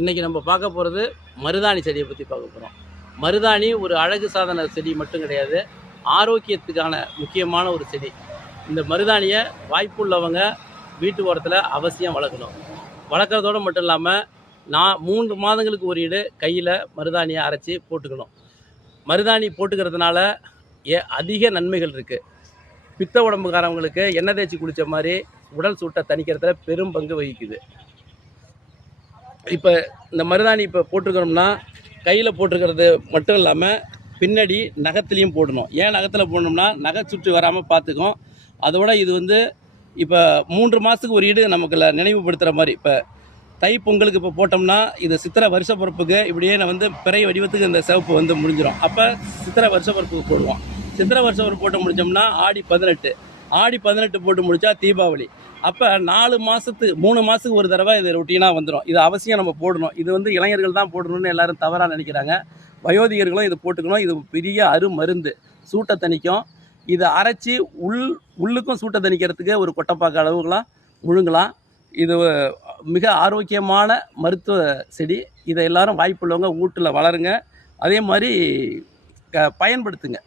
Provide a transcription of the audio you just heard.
இன்றைக்கி நம்ம பார்க்க போகிறது மருதாணி செடியை பற்றி பார்க்க போகிறோம். மருதாணி ஒரு அழகு சாதன செடி மட்டும் கிடையாது, ஆரோக்கியத்துக்கான முக்கியமான ஒரு செடி. இந்த மருதாணியை வாய்ப்புள்ளவங்க வீட்டு ஓரத்தில் அவசியம் வளர்க்கணும். வளர்க்குறதோடு மட்டும் இல்லாமல் 3 மாதங்களுக்கு ஒரு ஈடு கையில் மருதாணியை அரைச்சி போட்டுக்கணும். மருதாணி போட்டுக்கிறதுனால அதிக நன்மைகள் இருக்குது. பித்த உடம்புக்காரவங்களுக்கு எண்ணெய் தேய்ச்சி குளித்த மாதிரி உடல் சூட்டை தணிக்கிறதுல பெரும் பங்கு வகிக்குது. இப்போ இந்த மருதாணி இப்போ போட்டுக்கிறோம்னா கையில் போட்டுக்கிறது மட்டும் இல்லாமல் பின்னாடி நகத்துலேயும் போடணும். ஏன் நகத்தில் போடணும்னா நகை சுற்றி வராமல் பார்த்துக்கும். அதோட இது இப்போ 3 மாதத்துக்கு ஒரு ஈடு நமக்கு நினைவுபடுத்துகிற மாதிரி. இப்போ தை பொங்கலுக்கு இப்போ போட்டோம்னா இது சித்திரை வருஷ பிறப்புக்கு இப்படியே பிறை வடிவத்துக்கு இந்த சிவப்பு முடிஞ்சிடும். அப்போ சித்திரை வருஷ பிறப்புக்கு போடுவோம். சித்திரை வருஷ பிறப்பு போட்டு முடித்தோம்னா ஆடி 18 போட்டு முடித்தா தீபாவளி. அப்போ 3 மாதத்துக்கு ஒரு தடவை இது ரொட்டீனாக வந்துடும். இது அவசியம் நம்ம போடணும். இது இளைஞர்கள் தான் போடணும்னு எல்லோரும் தவறாக நினைக்கிறாங்க. வயோதிகர்களும் இது போட்டுக்கணும். இது பெரிய அருமருந்து, சூட்டை தணிக்கும். இதை அரைச்சி உள்ளுக்கும் சூட்டை தணிக்கிறதுக்கு ஒரு கொட்டைப்பாக்கு அளவுகளாம் முழுங்கலாம். இது மிக ஆரோக்கியமான மருத்துவ செடி. இதை எல்லாரும் வாய்ப்புள்ளவங்க வீட்டில் வளருங்க. அதே மாதிரி பயன்படுத்துங்க.